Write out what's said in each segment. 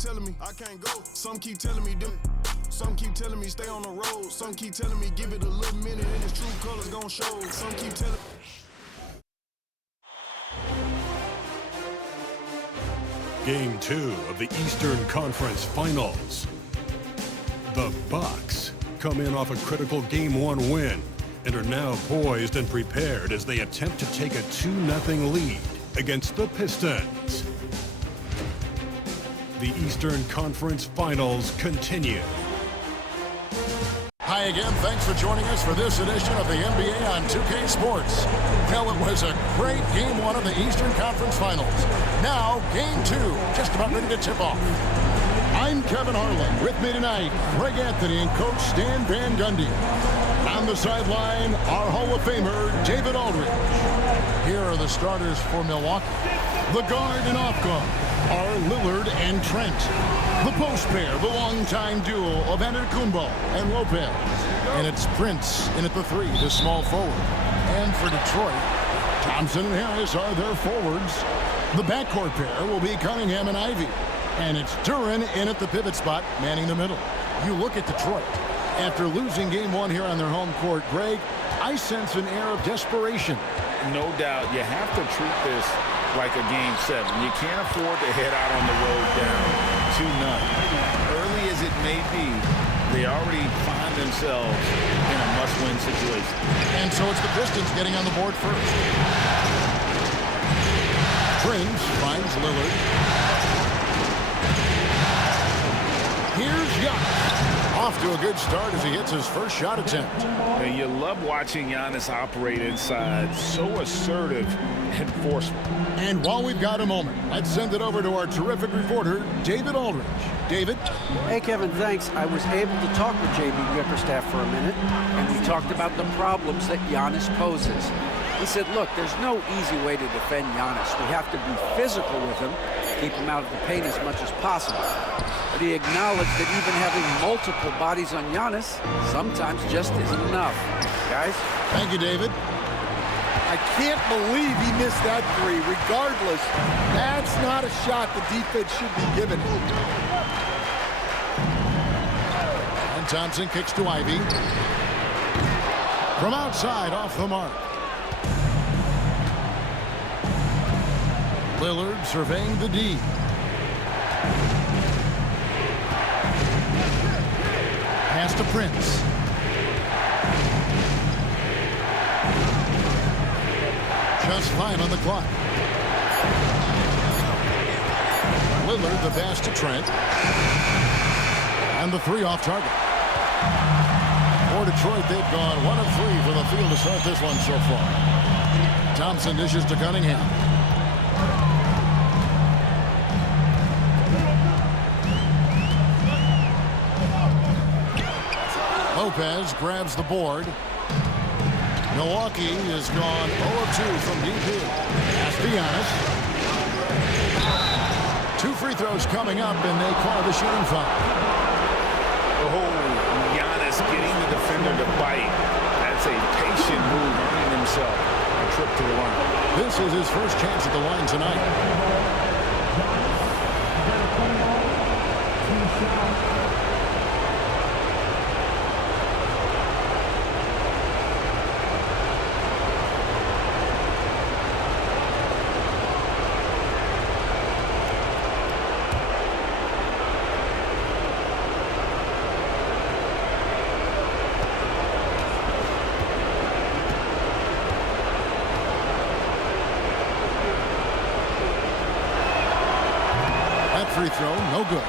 telling me I can't go. Some keep telling me them. Some keep telling me stay on the road. Some keep telling me give it a little minute and its true colors gon' show. Some keep telling me. Game 2 of the Eastern Conference Finals. The Bucks come in off a critical Game 1 win and are now poised and prepared as they attempt to take a 2-0 lead against the Pistons. The Eastern Conference Finals continue. Hi again, thanks for joining us for this edition of the NBA on 2K Sports. Well, it was a great Game 1 of the Eastern Conference Finals. Now, Game 2, just about ready to tip off. I'm Kevin Harlan. With me tonight, Greg Anthony and Coach Stan Van Gundy. On the sideline, our Hall of Famer, David Aldridge. Here are the starters for Milwaukee. The guard and off guard are Lillard and Trent. The post pair, the longtime duo of Antetokounmpo and Lopez. And it's Prince in at the 3, the small forward. And for Detroit, Thompson and Harris are their forwards. The backcourt pair will be Cunningham and Ivy. And it's Duren in at the pivot spot, manning the middle. You look at Detroit. After losing Game 1 here on their home court, Greg, I sense an air of desperation. No doubt. You have to treat this like a Game 7. You can't afford to head out on the road down 2-0. Early as it may be, they already find themselves in a must-win situation. And so it's the Pistons getting on the board first. Prince finds Lillard. Here's Giannis. Off to a good start as he hits his first shot attempt. And you love watching Giannis operate inside. So assertive and forceful. And while we've got a moment, let's send it over to our terrific reporter, David Aldridge. David? Hey, Kevin, thanks. I was able to talk with J.B. Bickerstaff for a minute, and we talked about the problems that Giannis poses. He said, look, there's no easy way to defend Giannis. We have to be physical with him, keep him out of the paint as much as possible. But he acknowledged that even having multiple bodies on Giannis sometimes just isn't enough. Guys? Thank you, David. I can't believe he missed that 3. Regardless, that's not a shot the defense should be given. And Thompson kicks to Ivy. From outside, off the mark. Lillard surveying the D. Pass to Prince. Just 5 on the clock. Lillard the pass to Trent. And the 3 off target. For Detroit, they've gone 1 of 3 from the field to start this one so far. Thompson dishes to Cunningham. Lopez grabs the board. Milwaukee has gone 0 of 2 from deep here. Pass to Giannis. 2 free throws coming up, and they call the shooting foul. Oh, Giannis getting the defender to bite. That's a patient move, earning himself a trip to the line. This is his first chance at the line tonight. Free throw, no good.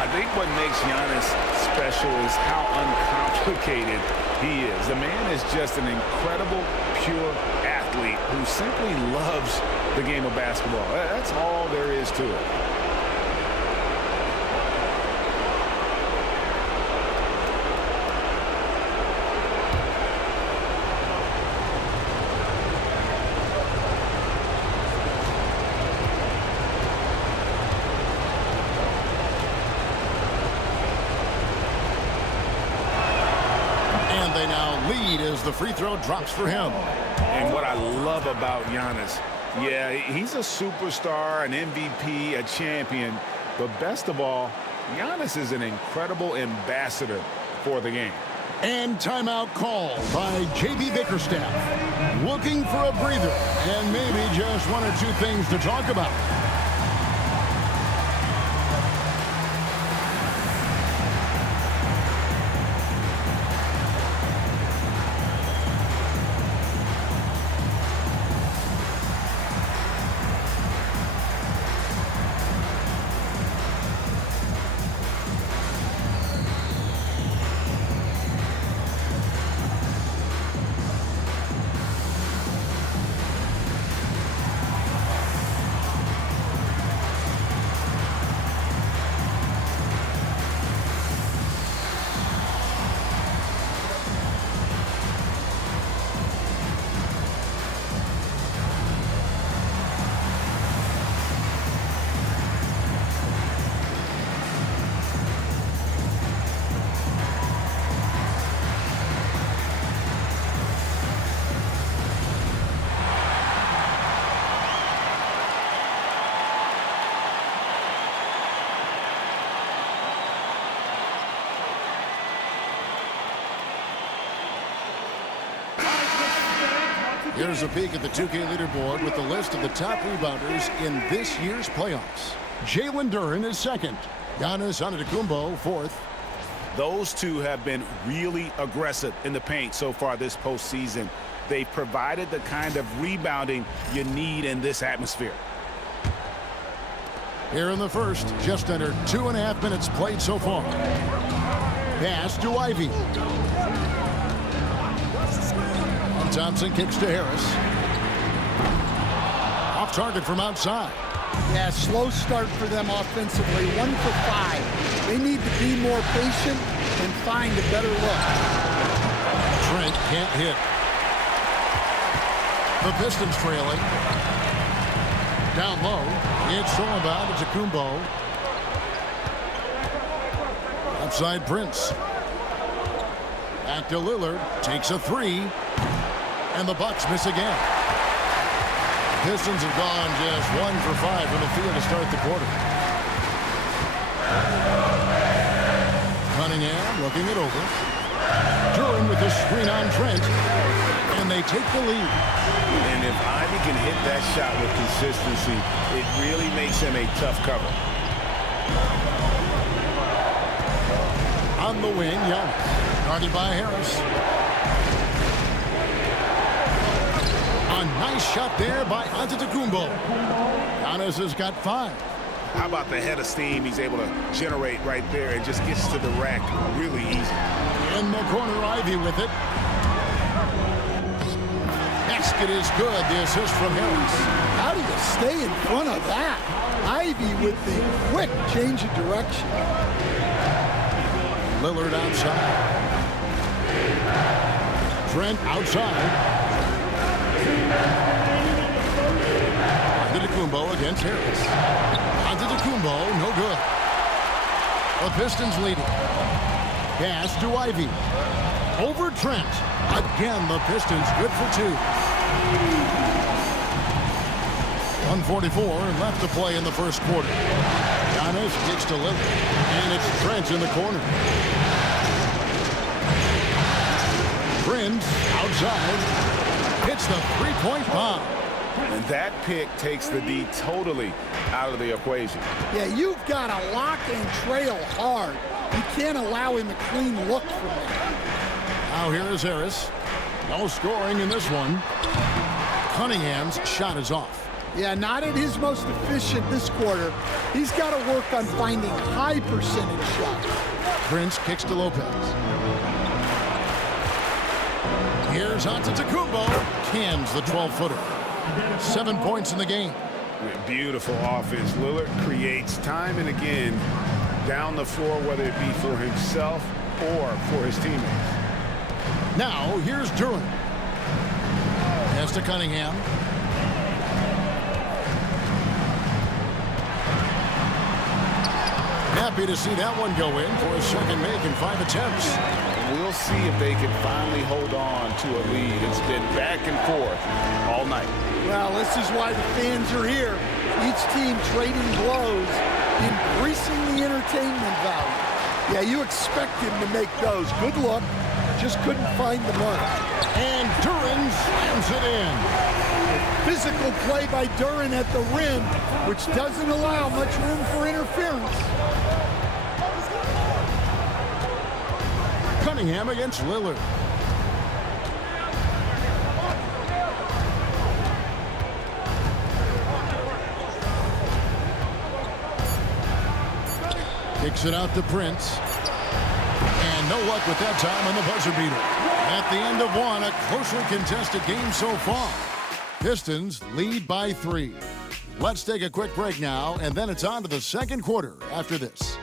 I think what makes Giannis special is how uncomplicated he is. The man is just an incredible, pure athlete who simply loves the game of basketball. That's all there is to it. They now lead as the free throw drops for him. And what I love about Giannis, yeah, he's a superstar, an MVP, a champion, But best of all, Giannis is an incredible ambassador for the game. And timeout call by J.B. Bickerstaff. Looking for a breather and maybe just one or two things to talk about. Here's a peek at the 2K leaderboard with the list of the top rebounders in this year's playoffs. Jalen Duren is second. Giannis Antetokounmpo fourth. Those two have been really aggressive in the paint so far this postseason. They've provided the kind of rebounding you need in this atmosphere. Here in the first, just under 2.5 minutes played so far. Pass to Ivy. Thompson kicks to Harris. Off target from outside. Yeah, slow start for them offensively. 1 for 5. They need to be more patient and find a better look. Trent can't hit. The Pistons trailing. Down low. It's all about Antetokounmpo. Outside Prince. Back to Lillard. Takes a 3. And the Bucks miss again. The Pistons have gone just 1 for 5 from the field to start the quarter. Cunningham looking it over. Duren with the screen on Trent. And they take the lead. And if Ivy can hit that shot with consistency, it really makes him a tough cover. On the wing, Giannis. Guarded by Harris. A nice shot there by Antetokounmpo. Giannis has got 5. How about the head of steam he's able to generate right there and just gets to the rack really easy. In the corner, Ivy with it. Basket is good. The assist from Harris. How do you stay in front of that? Ivy with the quick change of direction. Lillard outside. Trent outside. Antetokounmpo against Harris. Antetokounmpo, no good. The Pistons leading. Pass to Ivy. Over Trent. Again, the Pistons good for 2. 1:44 left to play in the first quarter. Giannis kicks to Lillard. And it's Trent in the corner. Prince outside. Hits the three-point bomb. And that pick takes the D totally out of the equation. Yeah, you've got to lock and trail hard. You can't allow him a clean look from there. Now here is Harris. No scoring in this one. Cunningham's shot is off. Yeah, not at his most efficient this quarter. He's got to work on finding high percentage shots. Prince kicks to Lopez. Here's Antetokounmpo. Cans the 12-footer. 7 points in the game. Beautiful offense. Lillard creates time and again down the floor, whether it be for himself or for his teammates. Now, here's Duren. Pass to Cunningham. Happy to see that one go in for a second make in 5 attempts. We'll see if they can finally hold on to a lead. It's been back and forth all night. Well, this is why the fans are here. Each team trading blows in increasing the entertainment value. Yeah, you expect him to make those. Good luck. Just couldn't find the mark. And Duran slams it in. Physical play by Duran at the rim, which doesn't allow much room for interference. Cunningham against Lillard. Kicks it out to Prince. And no luck with that time on the buzzer beater. At the end of one, a closely contested game so far. Pistons lead by 3. Let's take a quick break now, and then it's on to the second quarter after this.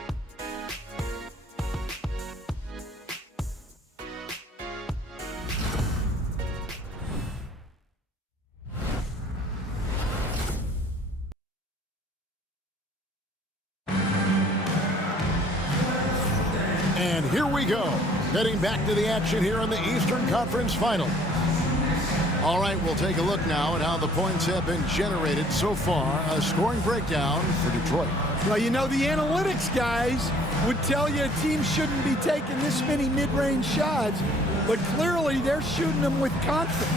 And here we go, heading back to the action here in the Eastern Conference Final. All right, we'll take a look now at how the points have been generated so far. A scoring breakdown for Detroit. Well, you know, the analytics guys would tell you a team shouldn't be taking this many mid-range shots, but clearly they're shooting them with confidence.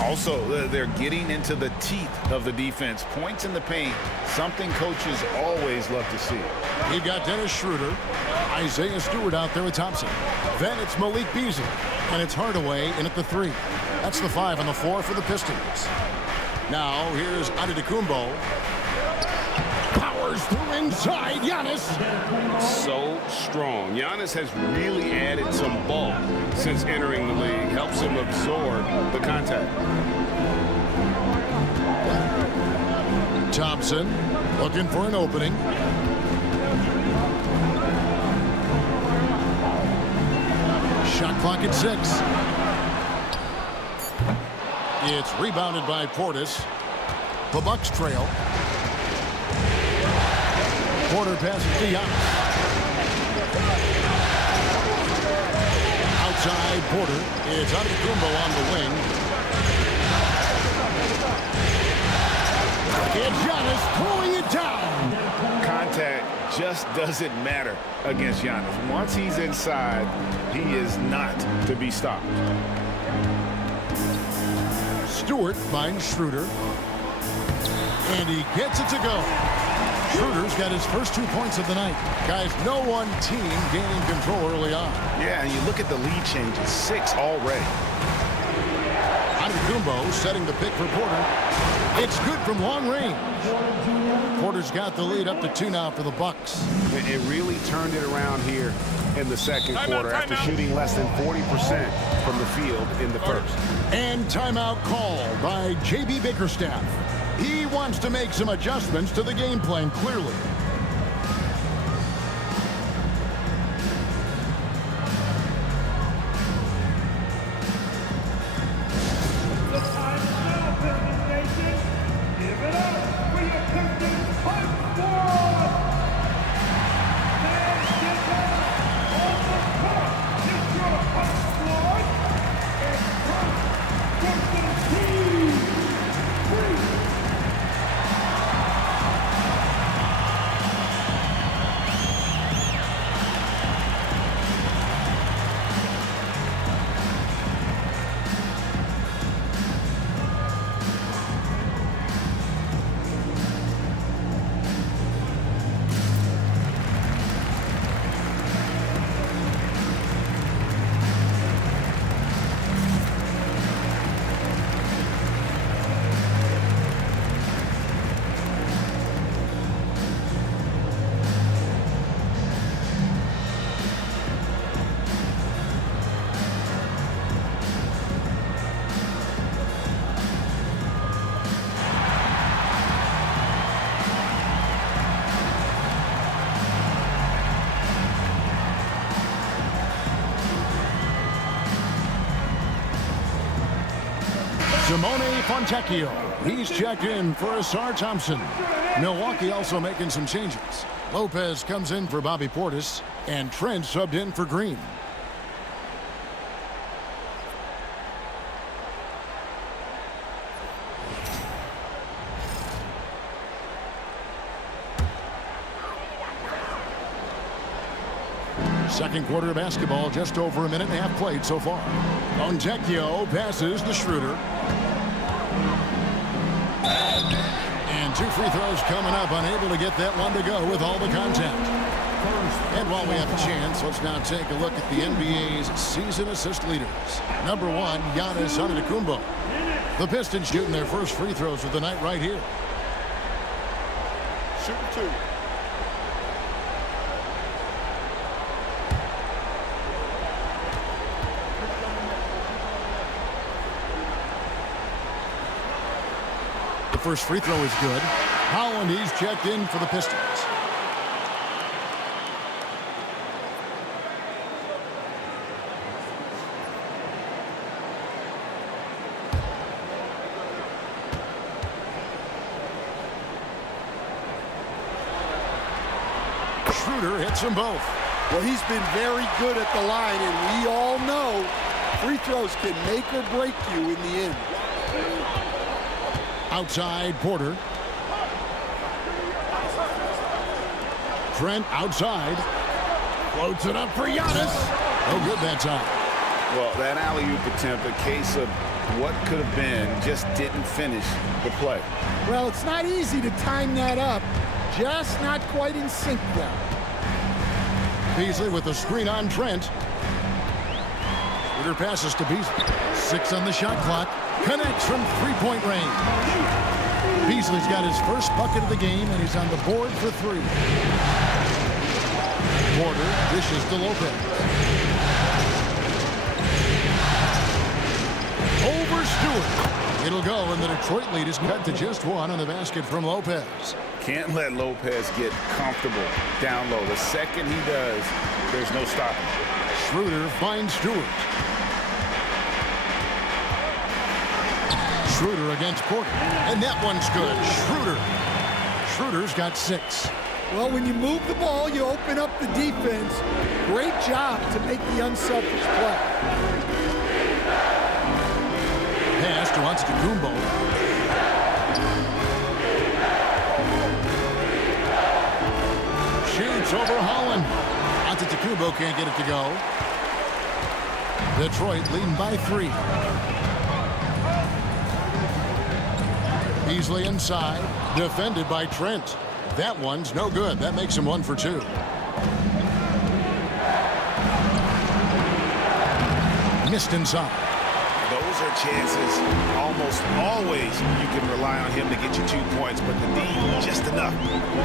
Also, they're getting into the teeth of the defense. Points in the paint, something coaches always love to see. You've got Dennis Schroeder, Isaiah Stewart out there with Thompson. Then it's Malik Beasley, and it's Hardaway in at the 3. That's the 5 on the floor for the Pistons. Now, here's Antetokounmpo. Powers through inside, Giannis. So strong. Giannis has really added some bulk since entering the league. Helps him absorb the contact. Thompson looking for an opening. Shot clock at 6. It's rebounded by Portis. The Bucks trail. Porter passes to Giannis. Outside Porter. It's Antetokounmpo on the wing. And Giannis throwing it down. Contact just doesn't matter against Giannis. Once he's inside, he is not to be stopped. Stewart finds Schroeder. And he gets it to go. Schroeder's got his first 2 points of the night. Guys, no one team gaining control early on. Yeah, and you look at the lead changes, 6 already. Antetokounmpo setting the pick for Porter. It's good from long range. Porter's got the lead up to 2 now for the Bucks. It really turned it around here in the second quarter after shooting less than 40% from the field in the first. And timeout called by J.B. Bickerstaff. He wants to make some adjustments to the game plan, clearly. The time is now, Pistons Nation. Give it up for your Pistons Punch Squad. And get up on the court. It's your Punch Squad. And punch from the team. 3. Simone Fontecchio. He's checked in for Asar Thompson. Milwaukee also making some changes. Lopez comes in for Bobby Portis, and Trent subbed in for Green. Second quarter of basketball, just over a minute and a half played so far. Fontecchio passes to Schroeder. And 2 free throws coming up, unable to get that one to go with all the contact. And while we have a chance, let's now take a look at the NBA's season assist leaders. Number 1, Giannis Antetokounmpo. The Pistons shooting their first free throws of the night right here. Shooting 2. The first free throw is good. Holland, he's checked in for the Pistons. Schroeder hits them both. Well, he's been very good at the line, and we all know free throws can make or break you in the end. Outside, Porter. Trent outside. Floats it up for Giannis. No good that time. Well, that alley-oop attempt, a case of what could have been, just didn't finish the play. Well, it's not easy to time that up. Just not quite in sync there. Beasley with the screen on Trent. Schroeder passes to Beasley. 6 on the shot clock. Connects from three-point range. Beasley's got his first bucket of the game, and he's on the board for 3. Porter dishes to Lopez. Over Stewart. It'll go, and the Detroit lead is cut to just 1 on the basket from Lopez. Can't let Lopez get comfortable down low. The second he does, there's no stopping. Schroeder finds Stewart. Schroeder against Porter. And that one's good. Schroeder's got 6. Well, when you move the ball, you open up the defense. Great job to make the unselfish play. Pass to Antetokounmpo. Shoots over Holland. Antetokounmpo can't get it to go. Detroit leading by 3. Beasley inside, defended by Trent. That one's no good. That makes him 1 for 2. Missed inside. Those are chances almost always you can rely on him to get you 2 points, but the D just enough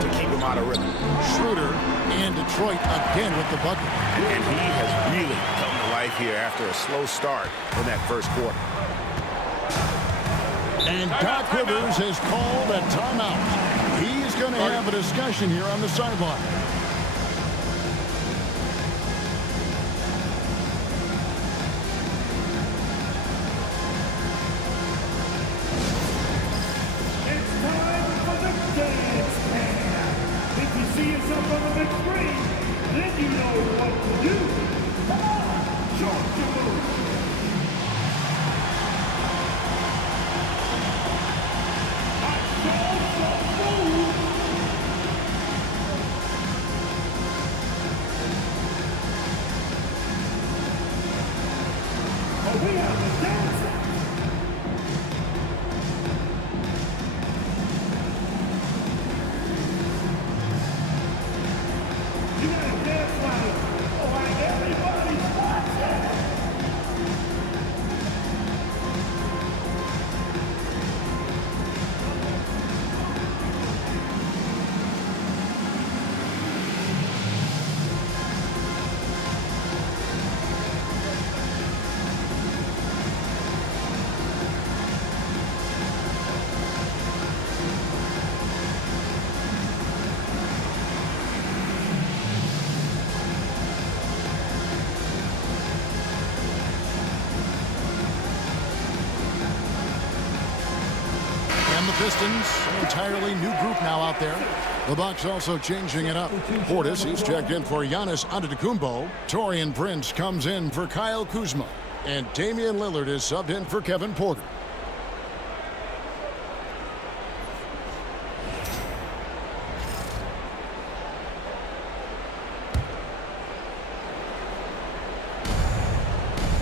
to keep him out of rhythm. Schroeder and Detroit again with the bucket. And he has really come to life here after a slow start in that first quarter. And Doc Rivers has called a timeout. He's going to have a discussion here on the sideline. It's time for the dance cam. If you see yourself on the big screen, then you know what to do. Come on, show us your move. We have the dance. You gotta dance like everybody's watching. Pistons, an entirely new group now out there. The Bucks also changing it up. Portis, he's checked in for Giannis Antetokounmpo. Taurean Prince comes in for Kyle Kuzma. And Damian Lillard is subbed in for Kevin Porter.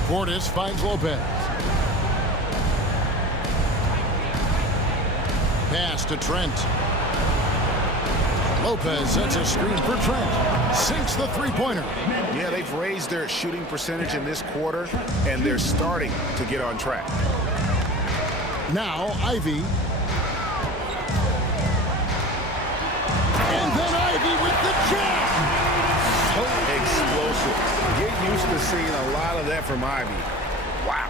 Portis finds Lopez. Pass to Trent. Lopez sets a screen for Trent. Sinks the three-pointer. Yeah, they've raised their shooting percentage in this quarter, and they're starting to get on track. Now Ivy. And then Ivy with the jam. So explosive. Get used to seeing a lot of that from Ivy. Wow.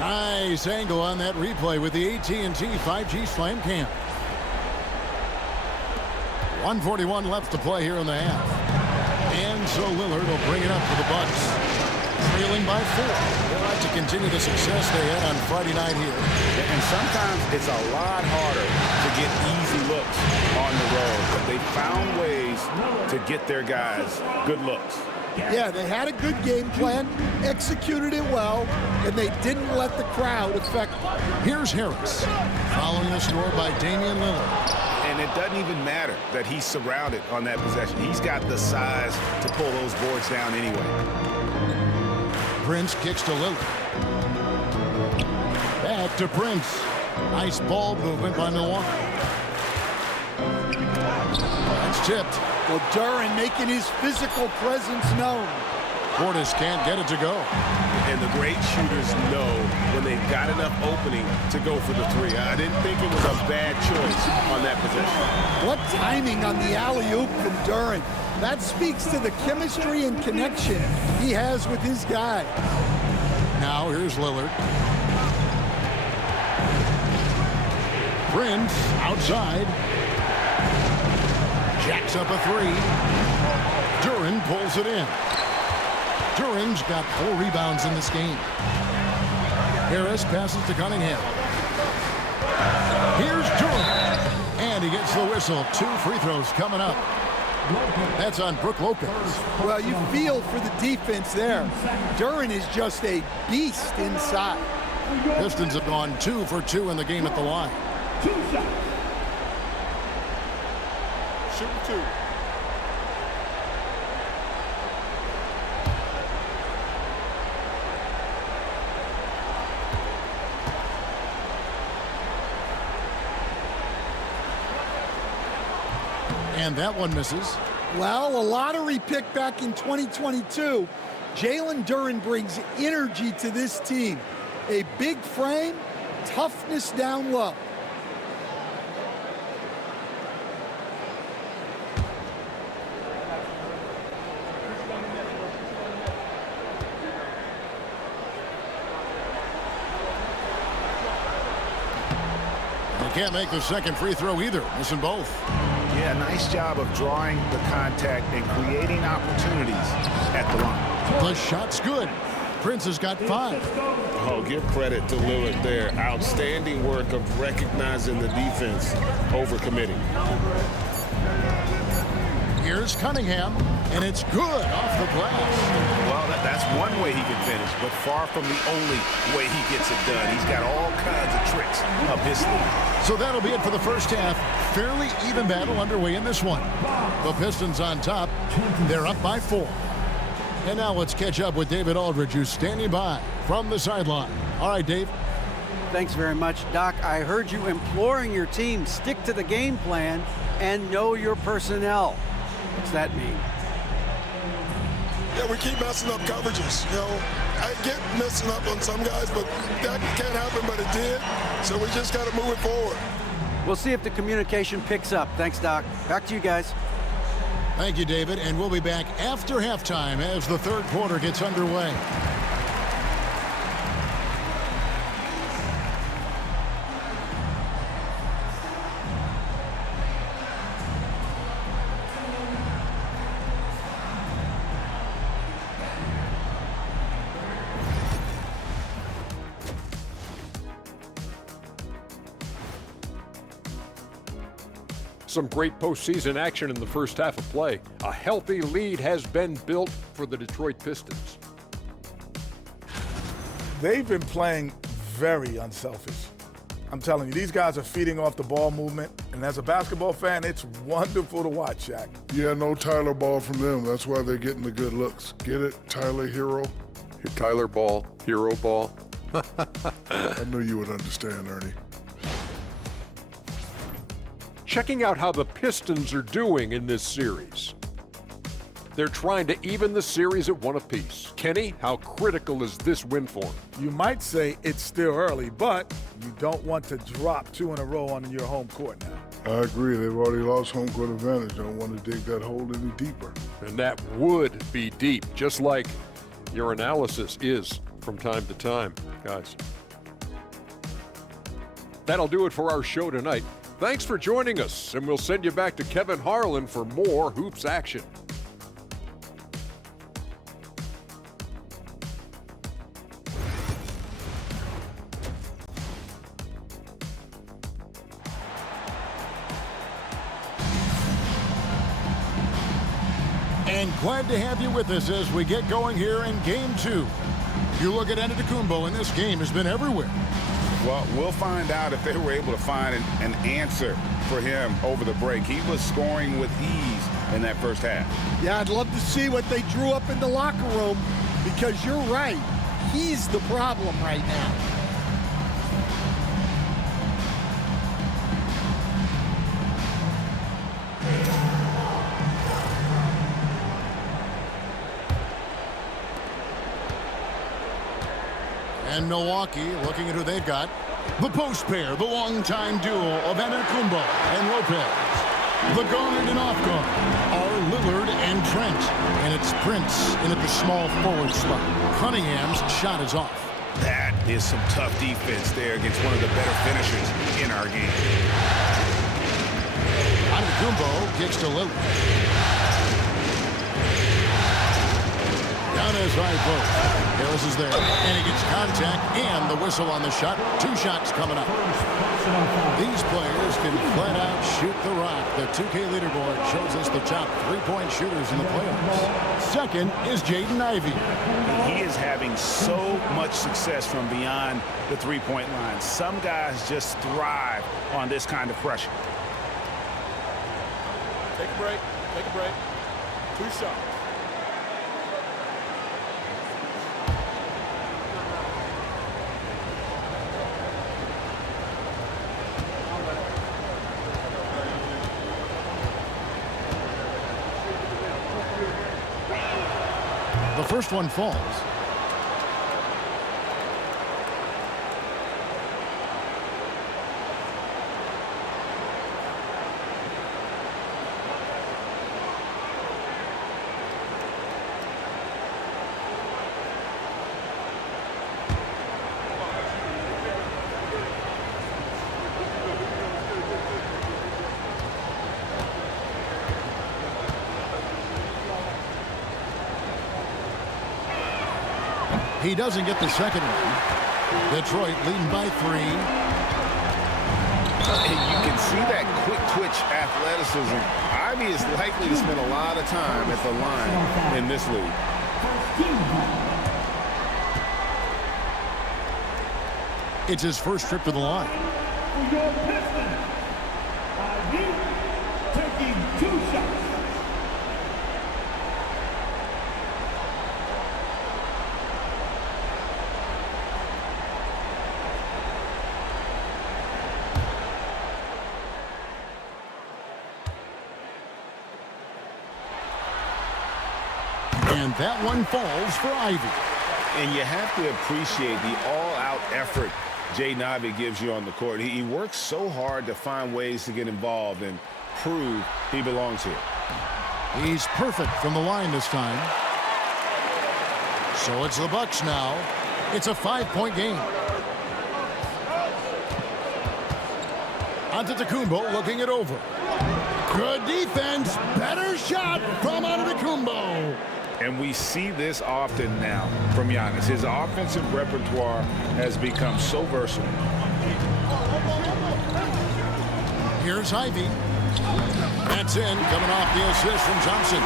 Nice angle on that replay with the AT&T 5G Slam Cam. 1:41 left to play here in the half. And so Lillard will bring it up for the Bucks. Trailing by 4. They'll like to continue the success they had on Friday night here. And sometimes it's a lot harder to get easy looks on the road. But they found ways to get their guys good looks. Yeah, they had a good game plan, executed it well, and they didn't let the crowd affect them. Here's Harris. Following the score by Damian Lillard. And it doesn't even matter that he's surrounded on that possession. He's got the size to pull those boards down anyway. Prince kicks to Lillard. Back to Prince. Nice ball movement by Milwaukee. That's tipped. Well, Duren making his physical presence known. Portis can't get it to go. And the great shooters know when they've got enough opening to go for the three. I didn't think it was a bad choice on that possession. What timing on the alley-oop from Duren. That speaks to the chemistry and connection he has with his guy. Now here's Lillard. Prince outside. Jacks up a three. Duren pulls it in. Duren's got 4 rebounds in this game. Harris passes to Cunningham. Here's Duren. And he gets the whistle. 2 free throws coming up. That's on Brook Lopez. Well, you feel for the defense there. Duren is just a beast inside. Pistons have gone 2 for 2 in the game at the line. 2 shots. Shoot 2. And that one misses. Well, a lottery pick back in 2022. Jalen Duren brings energy to this team. A big frame, toughness down low. They can't make the second free throw either, missing both. Yeah, nice job of drawing the contact and creating opportunities at the line. The shot's good. Prince has got 5. Oh, give credit to Lillard there. Outstanding work of recognizing the defense over committing. Here's Cunningham, and it's good off the glass. Well, that's one way he can finish, but far from the only way he gets it done. He's got all kinds of tricks up his sleeve. So that'll be it for the first half. Fairly even battle underway in this one. The Pistons on top. They're up by 4. And now let's catch up with David Aldridge, who's standing by from the sideline. All right, Dave. Thanks very much, Doc. I heard you imploring your team, stick to the game plan and know your personnel. What's that mean? Yeah, we keep messing up coverages. You know, I get messing up on some guys, but that can't happen, but it did. So we just got to move it forward. We'll see if the communication picks up. Thanks, Doc. Back to you guys. Thank you, David. And we'll be back after halftime as the third quarter gets underway. Some great postseason action in the first half of play. A healthy lead has been built for the Detroit Pistons. They've been playing very unselfish. I'm telling you, these guys are feeding off the ball movement, and as a basketball fan, it's wonderful to watch, Shaq. Yeah, no Tyler ball from them. That's why they're getting the good looks. Get it, Tyler Hero? Tyler ball, hero ball. I knew you would understand, Ernie. Checking out how the Pistons are doing in this series. They're trying to even the series at 1 apiece. Kenny, how critical is this win for them? You might say it's still early, but you don't want to drop 2 in a row on your home court now. I agree. They've already lost home court advantage. Don't want to dig that hole any deeper. And that would be deep, just like your analysis is from time to time, guys. That'll do it for our show tonight. Thanks for joining us, and we'll send you back to Kevin Harlan for more hoops action. And glad to have you with us as we get going here in Game 2. You look at Antetokounmpo, and this game has been everywhere. Well, we'll find out if they were able to find an answer for him over the break. He was scoring with ease in that first half. Yeah, I'd love to see what they drew up in the locker room, because you're right. He's the problem right now. And Milwaukee looking at who they've got. The post pair, the longtime duo of Antetokounmpo and Lopez. The guard and off guard are Lillard and Trent. And it's Prince in at the small forward spot. Cunningham's shot is off. That is some tough defense there against one of the better finishers in our game. Antetokounmpo kicks to Lillard. Down his right post. Harris is there, and he gets contact and the whistle on the shot. 2 shots coming up. These players can flat out shoot the rock. The 2K leaderboard shows us the top 3-point shooters in the playoffs. Second is Jaden Ivey. He is having so much success from beyond the 3-point line. Some guys just thrive on this kind of pressure. Take a break. Take a break. 2 shots. The first one falls. He doesn't get the second one. Detroit leading by 3. You can see that quick twitch athleticism. Ivy is likely to spend a lot of time at the line in this league. It's his first trip to the line. For your Pistons, Ivy taking 2 shots. And that one falls for Ivy. And you have to appreciate the all-out effort Jaden Ivey gives you on the court. He works so hard to find ways to get involved and prove he belongs here. He's perfect from the line this time. So it's the Bucks now. It's a 5-point game. Antetokounmpo looking it over. Good defense. Better shot from Antetokounmpo. And we see this often now from Giannis. His offensive repertoire has become so versatile. Here's Ivy. That's in, coming off the assist from Thompson.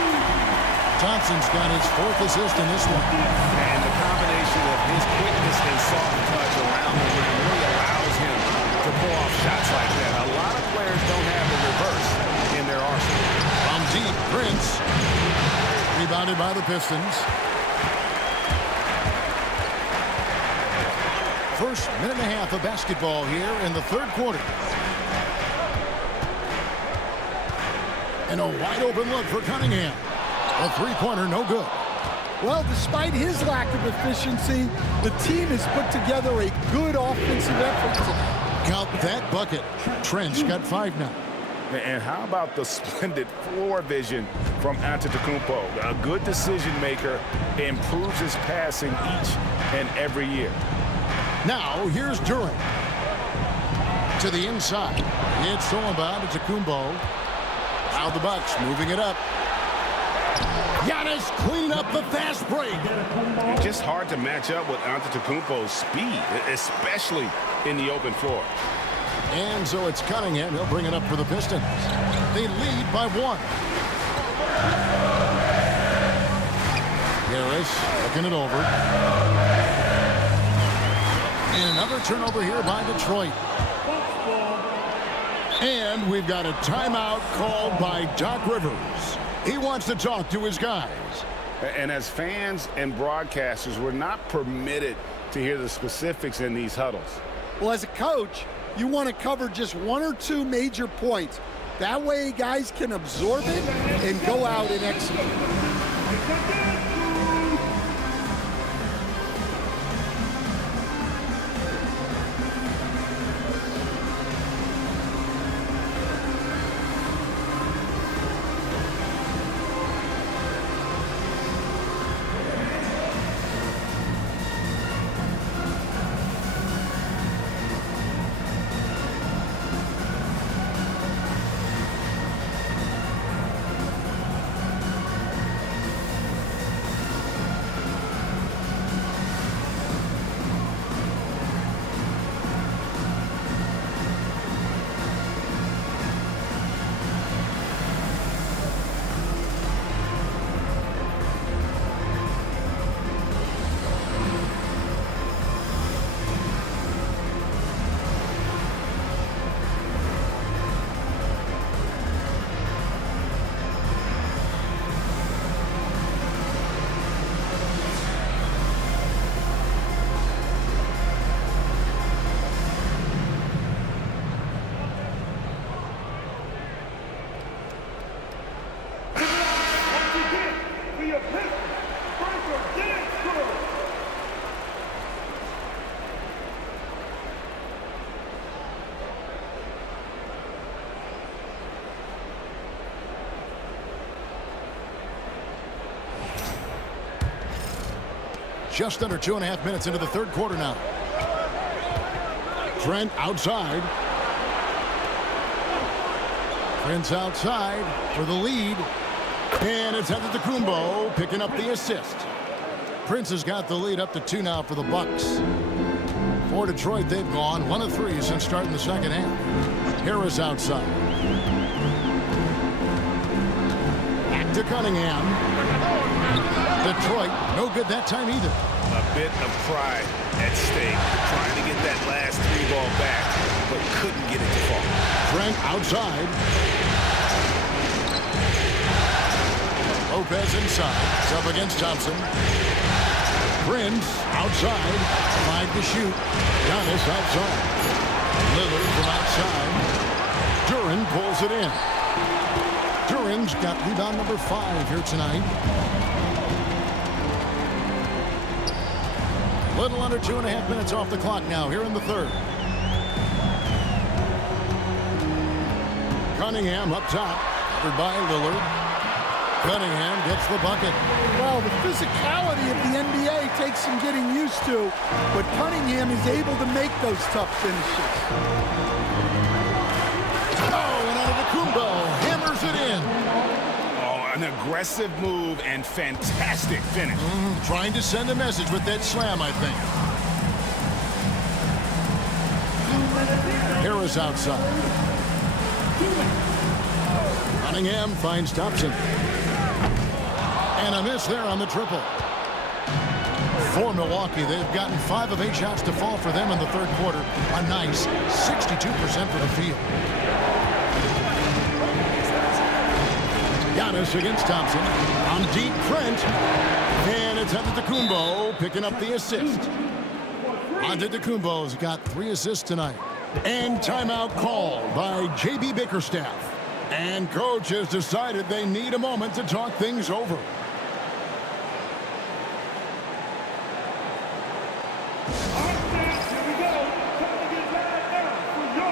Thompson's got his 4th assist in this one. And the combination of his quickness and soft touch around the rim really allows him to pull off shots like that. A lot of players don't have the reverse in their arsenal. From deep, Prince. Rebounded by the Pistons. first minute and a half of basketball here in the third quarter. And a wide open look for Cunningham. A three-pointer, no good. Well, despite his lack of efficiency, the team has put together a good offensive effort. Count that bucket. Trent's got 5 now. And how about the splendid floor vision from Antetokounmpo? A good decision maker, improves his passing each and every year. Now, here's Durant. To the inside. It's thrown by Antetokounmpo. Now the Bucks moving it up. Giannis clean up the fast break. It's just hard to match up with Antetokounmpo's speed, especially in the open floor. And so it's Cunningham. He'll bring it up for the Pistons. They lead by 1. Harris looking it over. And another turnover here by Detroit. And we've got a timeout called by Doc Rivers. He wants to talk to his guys. And as fans and broadcasters, we're not permitted to hear the specifics in these huddles. Well, as a coach, you want to cover just 1 or 2 major points. That way guys can absorb it and go out and execute. Just under 2.5 minutes into the third quarter now. Trent outside. Trent's outside for the lead. And it's Antetokounmpo picking up the assist. Prince has got the lead up to 2 now for the Bucks. For Detroit, they've gone 1 of 3 since starting the second half. Harris outside. Back to Cunningham. Detroit, no good that time either. A bit of pride at stake, trying to get that last 3 ball back, but couldn't get it to fall. Trent outside. Lopez inside. It's up against Thompson. Prince outside. 5 to shoot. Giannis outside. Lillard from outside. Duran pulls it in. Duran's got rebound number 5 here tonight. Little under 2.5 minutes off the clock now here in the third. Cunningham up top, covered by Lillard. Cunningham gets the bucket. Well, the physicality of the NBA takes some getting used to, but Cunningham is able to make those tough finishes. Oh, and Antetokounmpo hammers it in. An aggressive move and fantastic finish. Trying to send a message with that slam, I think. Harris outside. Cunningham finds Thompson. And a miss there on the triple. For Milwaukee, they've gotten 5 of 8 shots to fall for them in the third quarter. A nice 62% for the field. Giannis against Thompson. On deep, Trent. And it's Antetokounmpo picking up the assist. Antetokounmpo's got 3 assists tonight. And timeout called by J.B. Bickerstaff. And coach has decided they need a moment to talk things over. Here we go. Time to get right now for your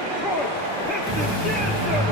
Detroit Pistons. Yes, sir.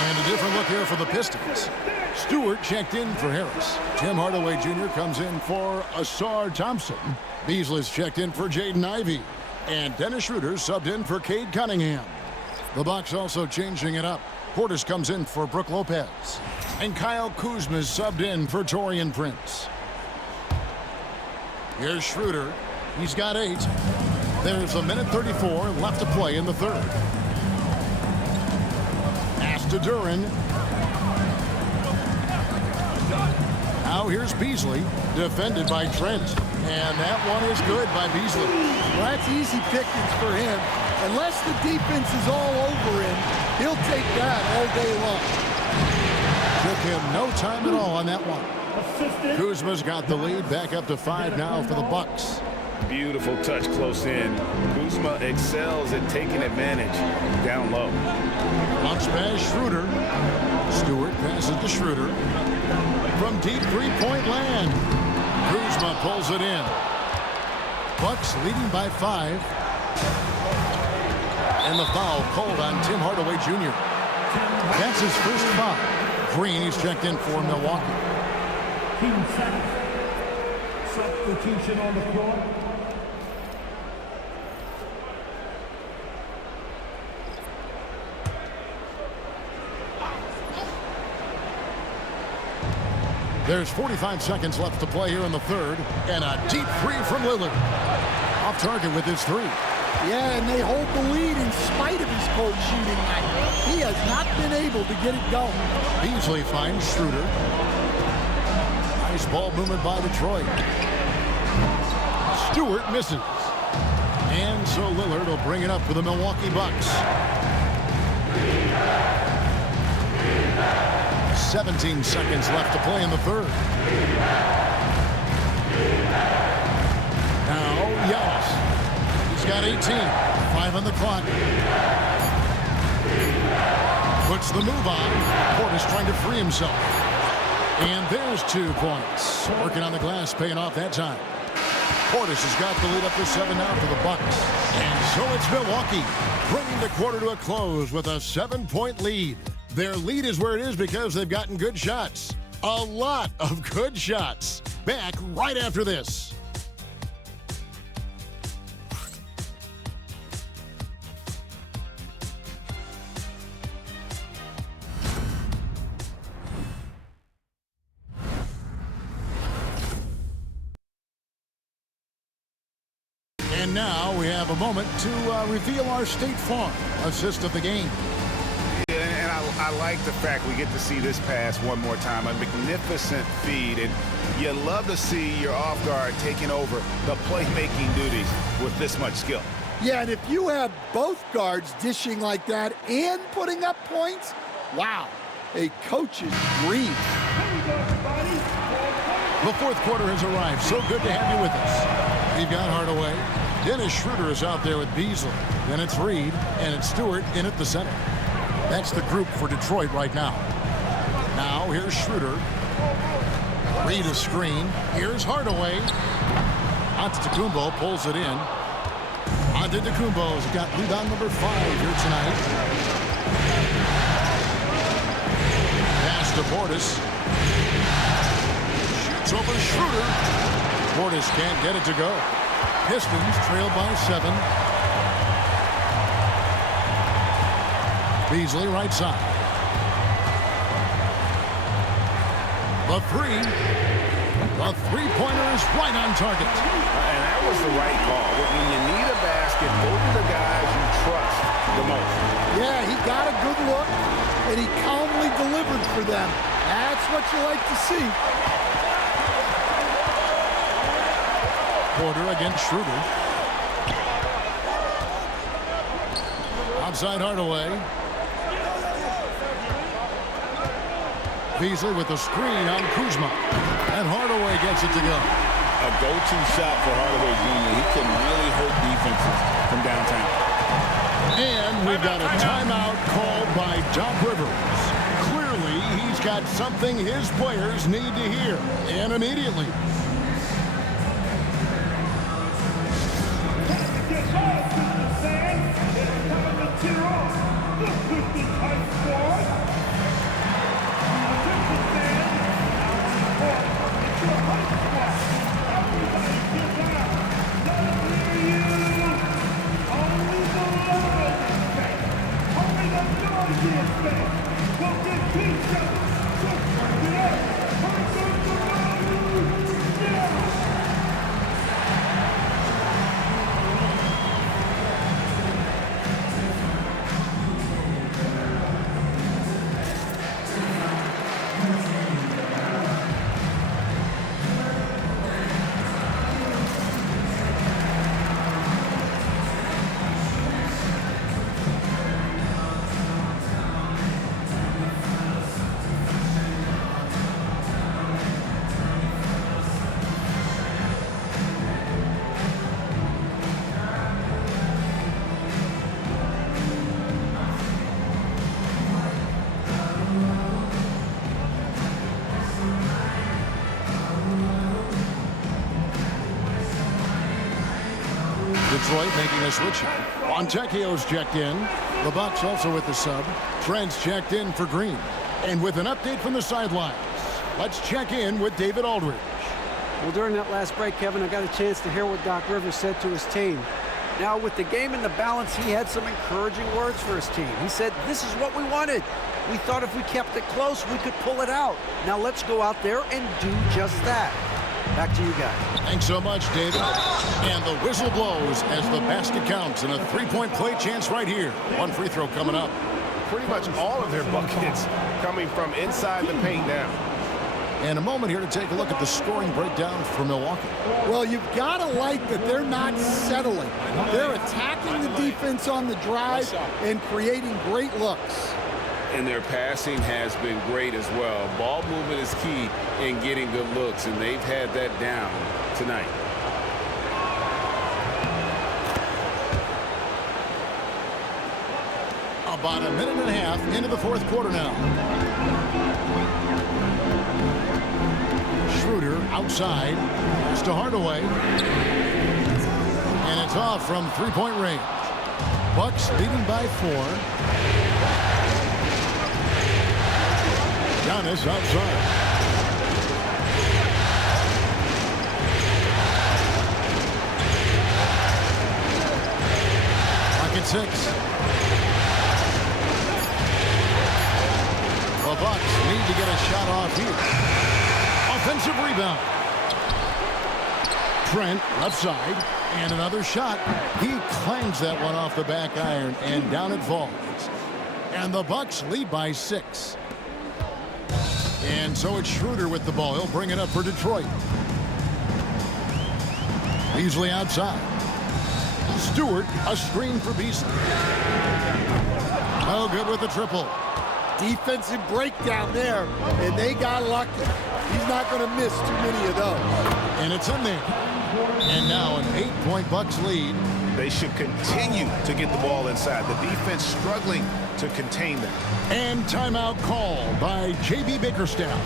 And a different look here for the Pistons. Stewart checked in for Harris. Tim Hardaway Jr. comes in for Asar Thompson. Beasley's checked in for Jaden Ivey. And Dennis Schroeder subbed in for Cade Cunningham. The Bucks also changing it up. Portis comes in for Brook Lopez. And Kyle Kuzma's subbed in for Taurean Prince. Here's Schroeder. He's got 8. There's a minute 34 left to play in the third. To Duran. Now here's Beasley, defended by Trent. And that one is good by Beasley. Well, that's easy pickings for him. Unless the defense is all over him, he'll take that all day long. Took him no time at all on that one. Kuzma's got the lead, back up to 5 now for the Bucks. Beautiful touch close in. Kuzma excels at taking advantage down low. Bounce pass, Schroeder. Stewart passes to Schroeder. From deep three-point land. Kuzma pulls it in. Bucks leading by 5. And the foul called on Tim Hardaway Jr. That's his first foul. Green, he's checked in for Milwaukee. Substitution on the floor. There's 45 seconds left to play here in the third. And a deep 3 from Lillard. Off target with his 3. Yeah, and they hold the lead in spite of his cold shooting night. He has not been able to get it going. Beasley finds Schroeder. Nice ball movement by Detroit. Stewart misses. And so Lillard will bring it up for the Milwaukee Bucks. 17 seconds left to play in the third. Now Giannis. He's got 18. 5 on the clock. Puts the move on. Portis trying to free himself. And there's 2 points. Working on the glass, paying off that time. Portis has got the lead up to 7 now for the Bucks. And so it's Milwaukee, bringing the quarter to a close with a 7-point lead. Their lead is where it is because they've gotten good shots. A lot of good shots. Back right after this. And now we have a moment to reveal our State Farm assist of the game. And I like the fact we get to see this pass one more time. A magnificent feed. And you love to see your off guard taking over the playmaking duties with this much skill. Yeah, and if you have both guards dishing like that and putting up points, wow, a coach's dream. The fourth quarter has arrived. So good to have you with us. We've got Hardaway. Dennis Schroeder is out there with Beasley. Then it's Reed, and it's Stewart in at the center. That's the group for Detroit right now. Now here's Schroeder. Reed a screen. Here's Hardaway. Antetokounmpo pulls it in. Antetokounmpo's got rebound number 5 here tonight. Pass to Portis. Shoots over Schroeder. Portis can't get it to go. Pistons trail by 7. Beasley right side. The three-pointer is right on target. And that was the right call. When you need a basket, go to the guys you trust the most. Yeah, he got a good look, and he calmly delivered for them. That's what you like to see. Porter against Schroeder. Outside Hardaway. Beasley with the screen on Kuzma. And Hardaway gets it to go. A go-to shot for Hardaway Jr. He can really hurt defenses from downtown. And we've got a timeout called by Doc Rivers. Clearly, he's got something his players need to hear. And immediately. Detroit making a switch here. Fontecchio's checked in. The Bucks also with the sub. Trent's checked in for Green. And with an update from the sidelines, let's check in with David Aldridge. Well, during that last break, Kevin, I got a chance to hear what Doc Rivers said to his team. Now, with the game in the balance, he had some encouraging words for his team. He said, this is what we wanted. We thought if we kept it close, we could pull it out. Now let's go out there and do just that. Back to you guys. Thanks so much, David. And the whistle blows as the basket counts and a three-point play chance right here. One free throw coming up. Pretty much all of their buckets coming from inside the paint now. And a moment here to take a look at the scoring breakdown for Milwaukee. Well, you've got to like that they're not settling. They're attacking the defense on the drive and creating great looks. And their passing has been great as well. Ball movement is key in getting good looks, and they've had that down tonight. About a minute and a half into the fourth quarter now. Schroeder outside. Pass to Hardaway. And it's off from three-point range. Bucks leading by 4. Giannis outside. Clock at 6. The Bucks need to get a shot off here. Offensive rebound. Trent left side. And another shot. He clangs that one off the back iron, and down it falls. And the Bucks lead by 6. And so it's Schroeder with the ball. He'll bring it up for Detroit. Beasley outside. Stewart, a screen for Beasley. No good with the triple. Defensive breakdown there, and they got lucky. He's not going to miss too many of those. And it's in there. And now an 8-point Bucks lead. They should continue to get the ball inside. The defense struggling to contain them. And timeout called by J.B. Bickerstaff.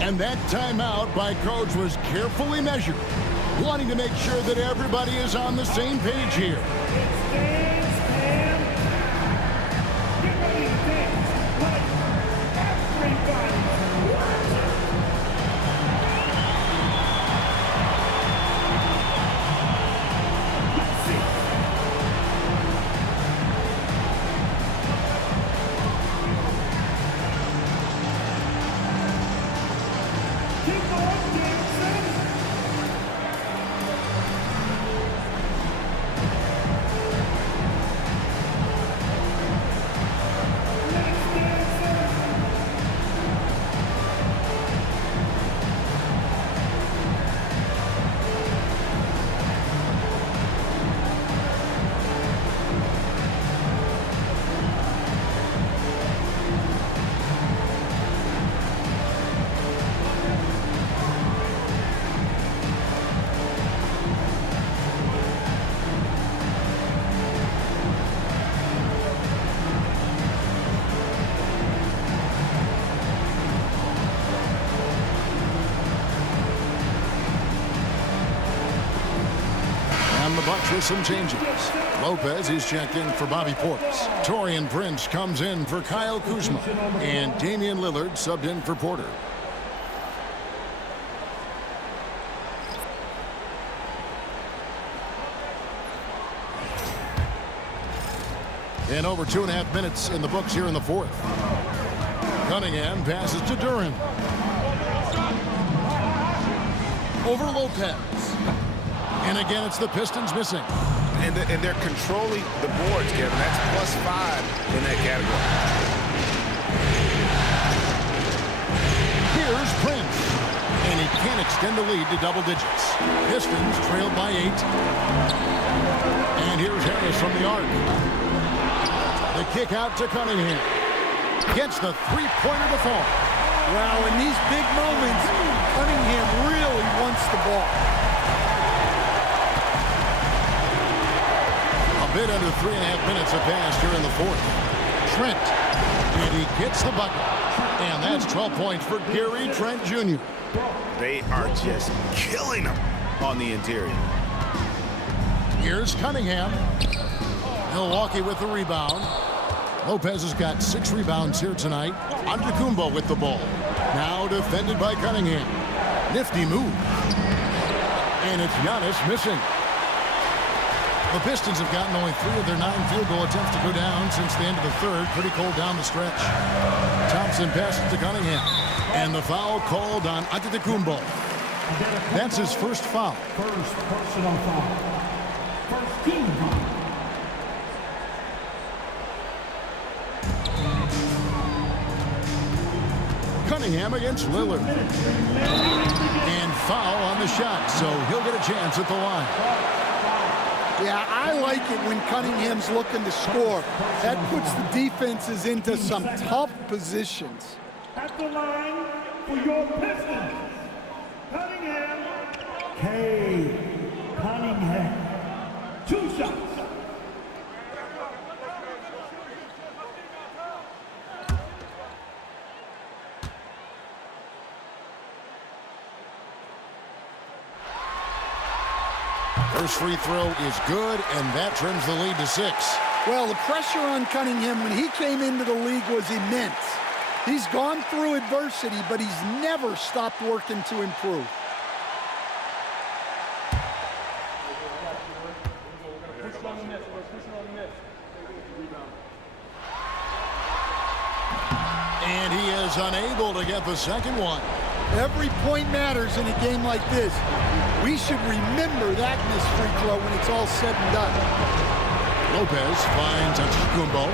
And that timeout by Coach was carefully measured, wanting to make sure that everybody is on the same page here. And the Bucks with some changes. Lopez is checked in for Bobby Portis. Taurean Prince comes in for Kyle Kuzma. And Damian Lillard subbed in for Porter. And over 2.5 minutes in the books here in the fourth. Cunningham passes to Duran. Over Lopez. And again, it's the Pistons missing. And they're controlling the boards, Kevin. That's +5 in that category. Here's Prince. And he can't extend the lead to double digits. Pistons trailed by 8. And here's Harris from the arc. The kick out to Cunningham. Gets the three-pointer to fall. Wow, in these big moments, Cunningham really wants the ball. A bit under 3.5 minutes have passed here in the fourth. Trent. And he gets the bucket. And that's 12 points for Gary Trent Jr. They are just killing them on the interior. Here's Cunningham. Milwaukee with the rebound. Lopez has got 6 rebounds here tonight. Antetokounmpo with the ball. Now defended by Cunningham. Nifty move. And it's Giannis missing. The Pistons have gotten only 3 of their 9 field goal attempts to go down since the end of the third. Pretty cold down the stretch. Thompson passes to Cunningham. And the foul called on Antetokounmpo. That's his first foul. First personal foul. First team foul. Cunningham against Lillard. And foul on the shot, so he'll get a chance at the line. Yeah, I like it when Cunningham's looking to score. That puts the defenses into some tough positions. At the line for your Pistons, Cunningham. K. Cunningham. 2 shots. First free throw is good, and that trims the lead to 6. Well, the pressure on Cunningham when he came into the league was immense. He's gone through adversity, but he's never stopped working to improve. And he is unable to get the second one. Every point matters in a game like this. We should remember that missed free throw when it's all said and done. Lopez finds Antetokounmpo.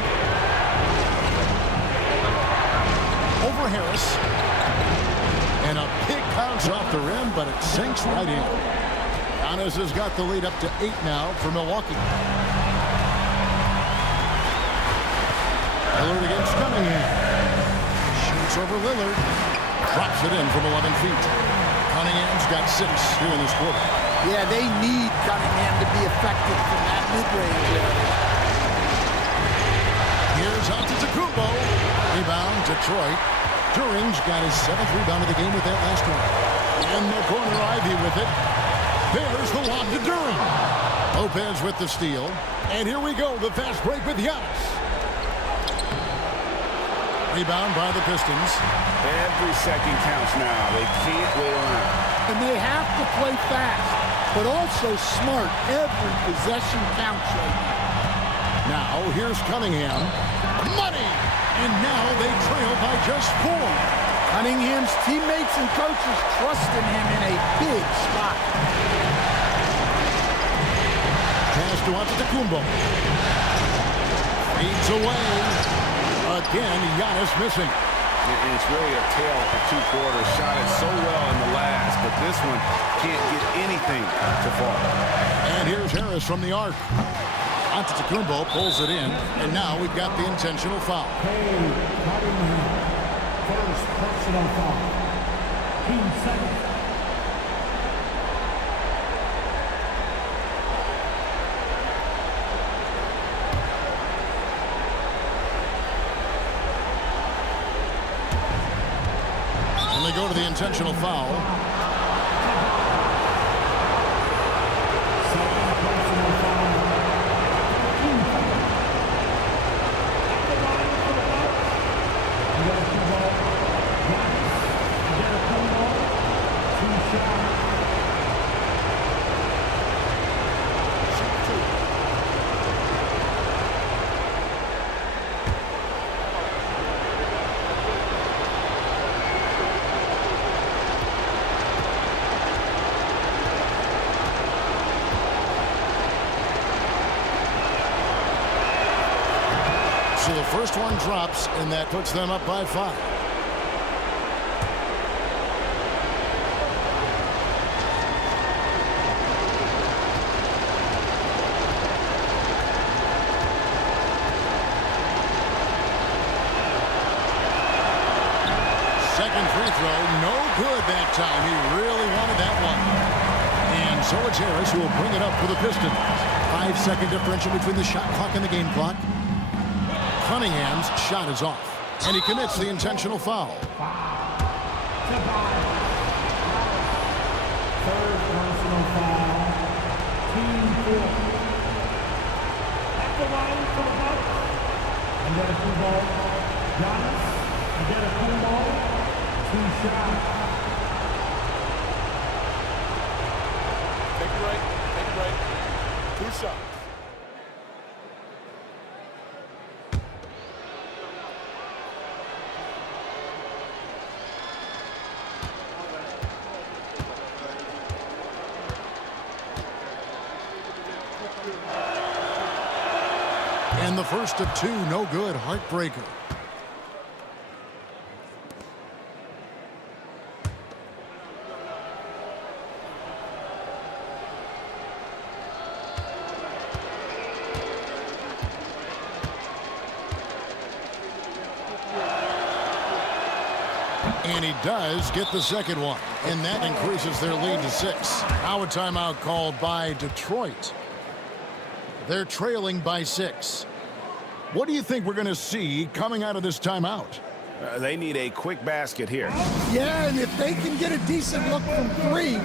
Over Harris. And a big bounce off the rim, but it sinks right in. Giannis has got the lead up to 8 now for Milwaukee. Lillard against Cunningham. Shoots over Lillard. Drops it in from 11 feet. Cunningham's got 6 here in this quarter. Yeah, they need Cunningham to be effective from that mid-range area. Here's Antetokounmpo. Rebound, Detroit. Turing's got his 7th rebound of the game with that last one. In the corner, Ivy with it. There's the lob to During. Lopez with the steal. And here we go, the fast break with Giannis. Rebound by the Pistons. Every second counts now. They can't wait around. And they have to play fast, but also smart. Every possession counts right now. Now, here's Cunningham. Money! And now they trail by just 4. Cunningham's teammates and coaches trust in him in a big spot. Pass to Antetokounmpo. Feeds away. Again, Giannis missing. And it's really a tale of 2 quarters. Shot it so well in the last, but this one can't get anything to fall. And here's Harris from the arc. Antetokounmpo pulls it in, and now we've got the intentional foul. First personal foul. Team second. And they go to the intentional foul. Second personal foul. Team foul. At the line for the foul. Giannis. Antetokounmpo. 2 shots. So the first one drops, and that puts them up by 5. Second free throw, no good that time. He really wanted that one. And so it's Harris who will bring it up for the Pistons. 5-second differential between the shot clock and the game clock. Cunningham's shot is off, and he commits the intentional foul. Third personal foul. Team 4. At the line for the Bucks. Antetokounmpo. Giannis. Antetokounmpo. 2 shots. Take a break. Take a break. 2 shots. And the first of 2, no good, heartbreaker. And he does get the second one, and that increases their lead to 6. Now a timeout called by Detroit. They're trailing by 6. What do you think we're going to see coming out of this timeout? They need a quick basket here. Yeah, and if they can get a decent look from 3,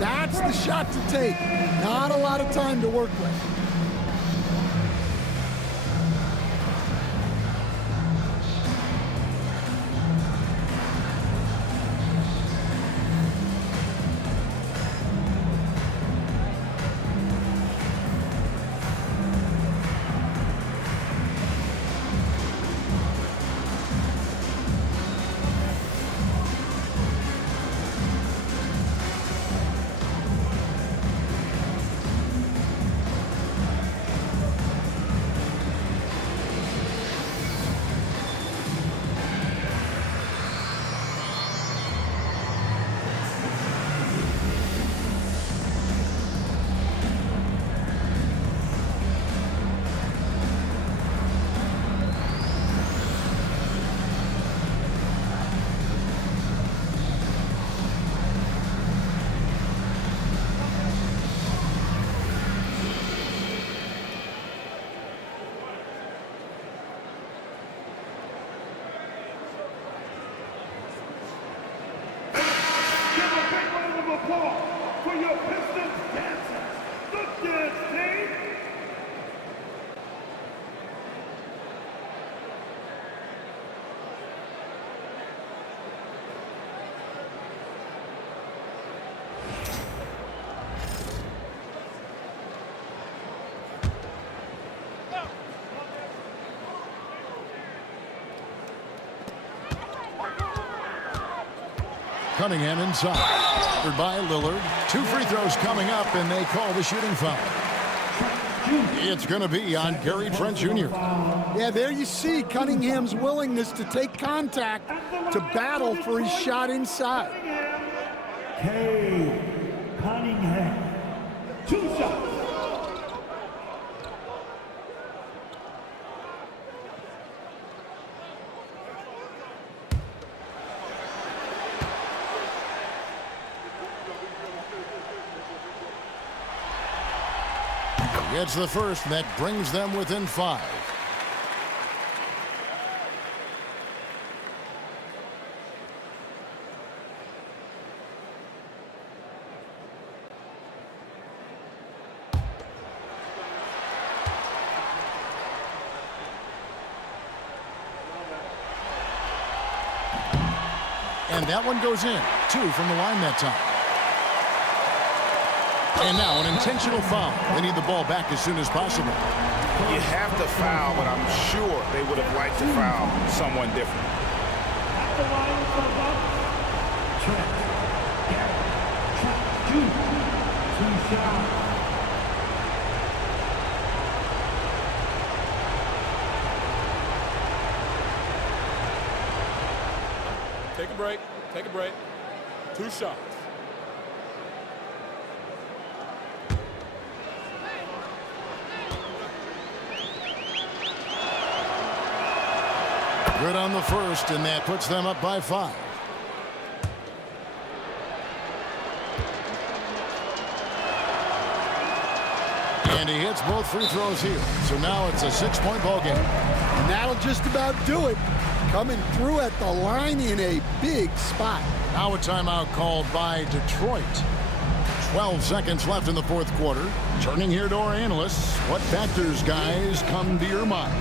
that's the shot to take. Not a lot of time to work with. for your Pistons dancers, the dance team. Cunningham inside. By Lillard. 2 free throws coming up, and they call the shooting foul. It's going to be on Gary Trent Jr. Yeah, there you see Cunningham's willingness to take contact to battle for his shot inside. Cunningham. 2 shots. It's the first that brings them within 5. And that one goes in. 2 from the line that time. And now an intentional foul. They need the ball back as soon as possible. You have to foul, but I'm sure they would have liked to foul someone different. At the line for Trent. Trent, 2 shots. Take a break. Take a break. 2 shots. Good on the first, and that puts them up by 5. And he hits both free throws here. So now it's a 6-point ball game. And that'll just about do it. Coming through at the line in a big spot. Now a timeout called by Detroit. 12 seconds left in the 4th quarter. Turning here to our analysts. What factors, guys, come to your mind?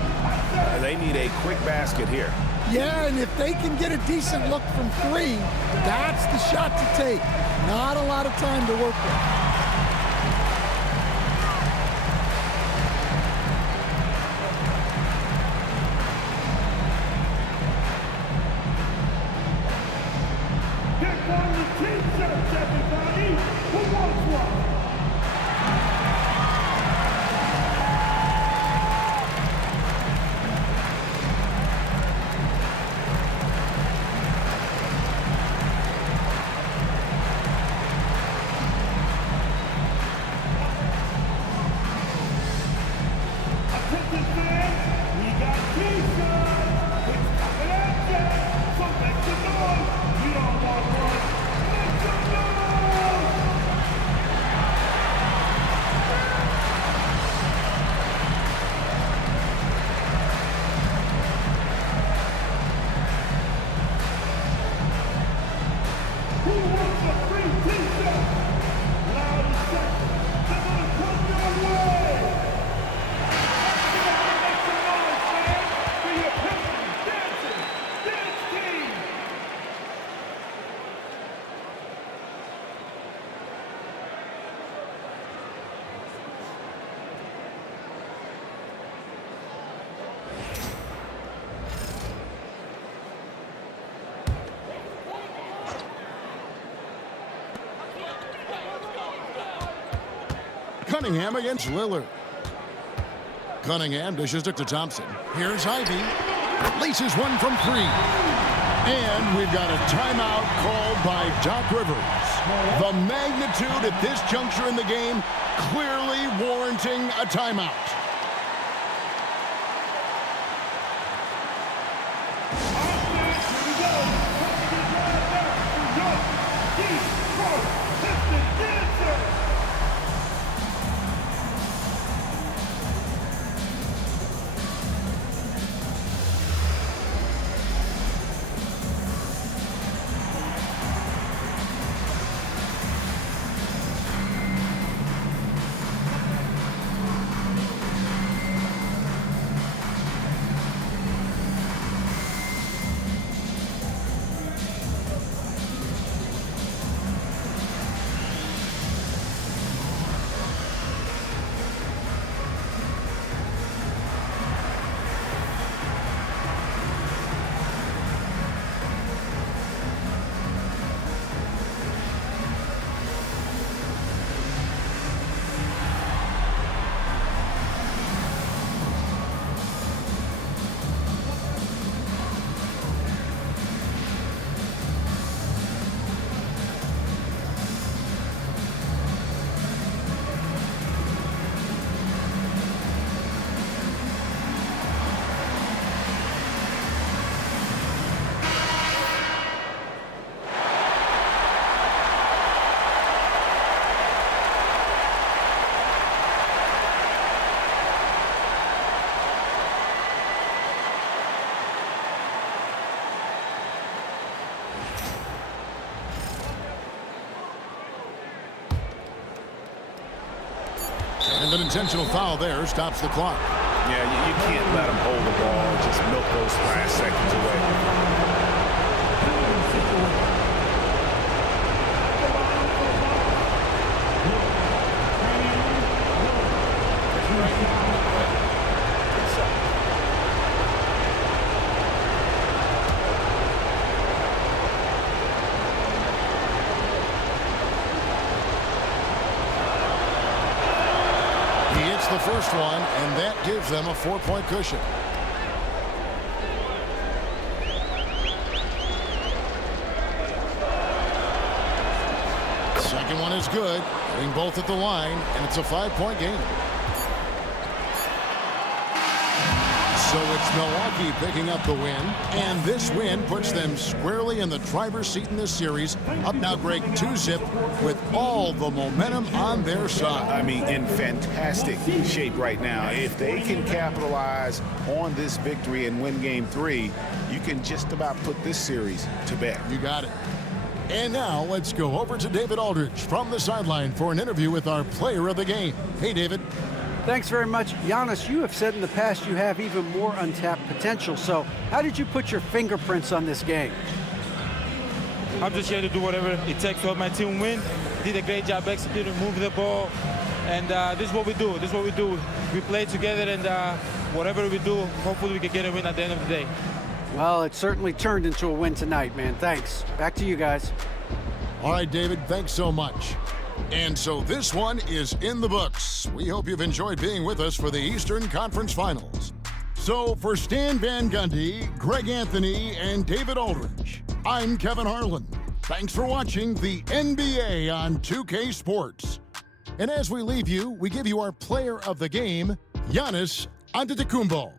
They need a quick basket here. Yeah, and if they can get a decent look from 3, that's the shot to take. Not a lot of time to work with. Cunningham against Lillard. Cunningham dishes it to Thompson. Here's Ivy. Laces one from 3. And we've got a timeout called by Doc Rivers. The magnitude at this juncture in the game clearly warranting a timeout. And an intentional foul there stops the clock. Yeah, you can't let them hold the ball, just milk those last seconds away. He hits the first one, and that gives them a 4-point cushion. Second one is good, hitting both at the line, and it's a 5-point game. So it's Milwaukee picking up the win, and this win puts them squarely in the driver's seat in this series. Up now, Greg, 2-zip with all the momentum on their side. I mean, in fantastic shape right now. If they can capitalize on this victory and win Game 3, you can just about put this series to bed. You got it. And now let's go over to David Aldridge from the sideline for an interview with our player of the game. Hey, David. Thanks very much. Giannis, you have said in the past you have even more untapped potential. So how did you put your fingerprints on this game? I'm just here to do whatever it takes to help my team win. Did a great job executing, moving the ball. And this is what we do. This is what we do. We play together, and whatever we do, hopefully we can get a win at the end of the day. Well, it certainly turned into a win tonight, man. Thanks. Back to you guys. All right, David, thanks so much. And so this one is in the books. We hope you've enjoyed being with us for the Eastern Conference Finals. So for Stan Van Gundy, Greg Anthony, and David Aldridge, I'm Kevin Harlan. Thanks for watching the NBA on 2K Sports. And as we leave you, we give you our player of the game, Giannis Antetokounmpo.